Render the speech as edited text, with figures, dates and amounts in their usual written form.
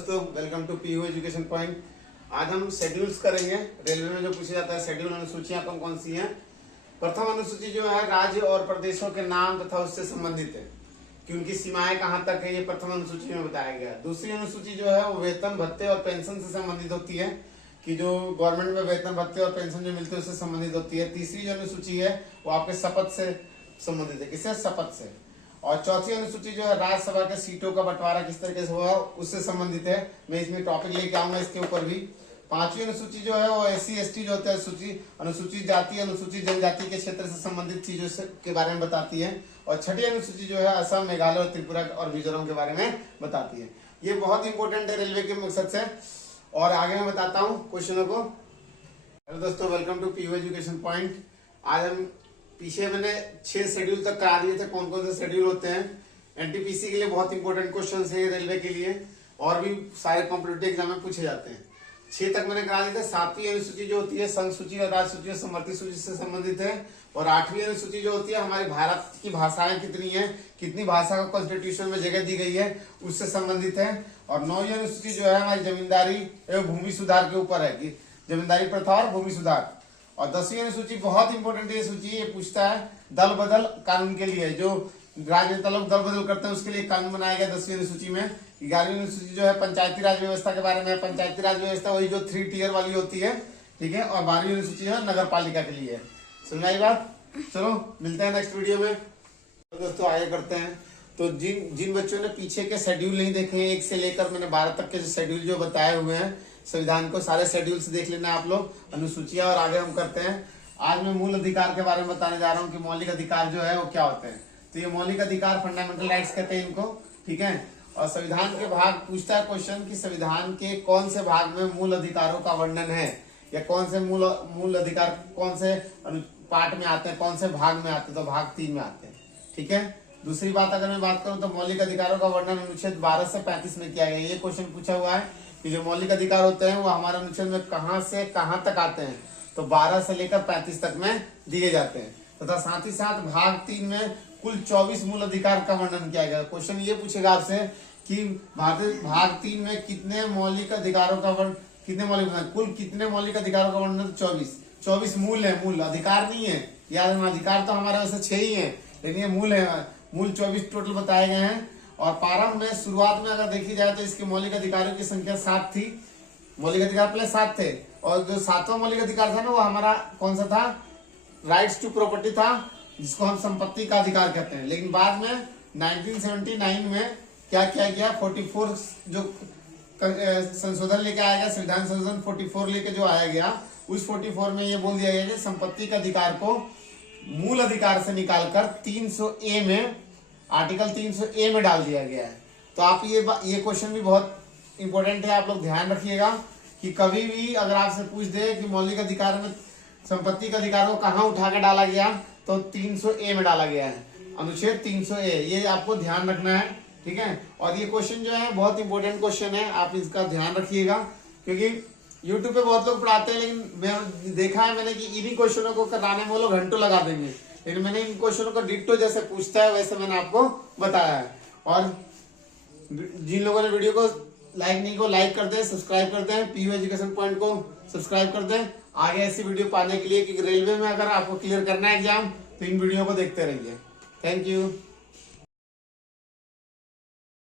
दोस्तों, welcome to PU education point. आज हम शेड्यूल्स करेंगे। रेलवे में जो पूछा जाता है शेड्यूल अनुसूचियां कौन कौन सी हैं। प्रथम अनुसूची जो है राज्य और प्रदेशों के नाम तथा उससे संबंधित है कि उनकी सीमाएं कहां तक है, ये प्रथम अनुसूची में बताया गया। दूसरी अनुसूची जो है वो वेतन भत्ते और पेंशन से संबंधित होती है कि जो गवर्नमेंट में वेतन भत्ते और पेंशन जो मिलते हैं उससे संबंधित होती है। तीसरी जो अनुसूची है वो आपके शपथ से संबंधित है। किससे? शपथ से। और चौथी अनुसूची जो है राज्यसभा के सीटों का बंटवारा किस तरीके से हुआ उससे संबंधित है। मैं इसमें टॉपिक लेके आऊंगा इसके ऊपर भी। पांचवी अनुसूची जो है वो SC/ST जो होता है अनुसूचित जाति अनुसूचित जनजाति के क्षेत्र से संबंधित चीजों के बारे में बताती है। और छठी अनुसूची जो है असम, मेघालय, त्रिपुरा और मिजोरम के बारे में बताती है। ये बहुत इंपॉर्टेंट है रेलवे के मकसद से। और आगे मैं बताता हूँ क्वेश्चनों को। हेलो दोस्तों, welcome to PU education point. आज हम पीछे मैंने 6 शेड्यूल तक करा दिए थे कौन कौन से शेड्यूल होते हैं। NTPC के लिए बहुत इंपॉर्टेंट क्वेश्चन है रेलवे के लिए, और भी सारे कॉम्पिटिटिव एग्जाम में पूछे जाते हैं। 6 तक मैंने करा दिए थे। 7वीं अनुसूची जो होती है संघ सूची और राज्य सूची और समवर्ती सूची से संबंधित है। और 8वीं अनुसूची जो होती है हमारे भारत की भाषाएं कितनी है, कितनी भाषा को कॉन्स्टिट्यूशन में जगह दी गई है, उससे संबंधित है। और 9वीं अनुसूची जो है हमारी जमींदारी एवं भूमि सुधार के ऊपर है कि जमींदारी प्रथा और भूमि सुधार। और 10वीं अनुसूची बहुत इंपॉर्टेंट है सूची, ये पूछता है दल बदल कानून के लिए, जो राजनेता लोग दल बदल करते हैं उसके लिए कानून बनाया गया 10वीं अनुसूची में। 11वीं अनुसूची जो है पंचायती राज व्यवस्था के बारे में। पंचायती राज व्यवस्था वही जो 3 टियर वाली होती है, ठीक है। और 12वीं अनुसूची है नगर पालिका के लिए। समझ आई बात? चलो मिलते हैं नेक्स्ट वीडियो में। तो दोस्तों आगे करते हैं। तो जिन बच्चों ने पीछे के शेड्यूल नहीं देखे हैं 1 से लेकर मैंने 12 तक के शेड्यूल जो बताए हुए हैं संविधान को, सारे शेड्यूल्स देख लेना आप लोग, अनुसूचियां। और आगे हम करते हैं। आज मैं मूल अधिकार के बारे में बताने जा रहा हूँ कि मौलिक अधिकार जो है वो क्या होते हैं। तो ये मौलिक अधिकार फंडामेंटल राइट्स कहते हैं इनको, ठीक है। और संविधान के भाग पूछता है क्वेश्चन कि संविधान के कौन से भाग में मूल अधिकारों का वर्णन है, या कौन से मूल अधिकार कौन से पार्ट में आते हैं, कौन से भाग में आते हैं। तो भाग 3 में आते हैं, ठीक है। दूसरी बात अगर मैं बात करूं तो मौलिक अधिकारों का वर्णन अनुच्छेद 12 से 35 में किया गया। ये क्वेश्चन पूछा हुआ है कि जो मौलिक अधिकार होते हैं वो हमारे अनुच्छेद में कहां से कहां तक आते हैं। तो 12 से लेकर 35 तक में दिए जाते हैं। तथा साथ ही साथ भाग 3 में कुल 24 मूल अधिकार का वर्णन किया गया। क्वेश्चन ये पूछेगा आपसे कि भाग 3 में कितने मौलिक अधिकारों का कुल कितने मौलिक अधिकारों का वर्णन? 24 मूल है, मूल अधिकार नहीं है। याद रखना, अधिकार तो हमारे वैसे 6 ही है, लेकिन ये मूल है। मूल 24 टोटल बताए गए हैं। और प्रारंभ में शुरुआत में अगर देखी जाए तो इसके मौलिक अधिकारों की संख्या 7 थी। मौलिक अधिकार पहले 7 थे। और जो 7वां मौलिक अधिकार था ना वो हमारा कौन सा था? राइट्स टू प्रॉपर्टी था, जिसको हम संपत्ति का अधिकार कहते हैं। लेकिन बाद में 1979 में क्या किया गया? 44 जो संशोधन लेके आया गया, संविधान संशोधन 44 लेके जो आया गया, उस 44 में ये बोल दिया गया कि संपत्ति के अधिकार को मूल अधिकार से निकालकर 300A में, आर्टिकल 300A में डाल दिया गया है। तो आप ये क्वेश्चन भी बहुत इंपॉर्टेंट है, आप लोग ध्यान रखिएगा कि कभी भी अगर आपसे पूछ दे कि मौलिक अधिकार में संपत्ति के अधिकार को कहाँ उठा के डाला गया, तो 300A में डाला गया है, अनुच्छेद 300A। ये आपको ध्यान रखना है, ठीक है। और ये क्वेश्चन जो है बहुत इंपॉर्टेंट क्वेश्चन है, आप इसका ध्यान रखिएगा। क्योंकि यूट्यूब पे बहुत लोग पढ़ाते हैं, लेकिन मैं देखा है मैंने कि इन्हीं क्वेश्चनों को कराने में वो लोग घंटों लगा देंगे, लेकिन मैंने इन क्वेश्चनों को डिट्टो जैसे पूछता है वैसे मैंने आपको बताया है। और जिन लोगों ने वीडियो को लाइक नहीं को लाइक कर दें, सब्सक्राइब कर दें, पीयू एजुकेशन पॉइंट को सब्सक्राइब कर दें आगे ऐसी वीडियो पाने के लिए। क्योंकि रेलवे में अगर आपको क्लियर करना है एग्जाम तो इन वीडियो को देखते रहिए। Thank you.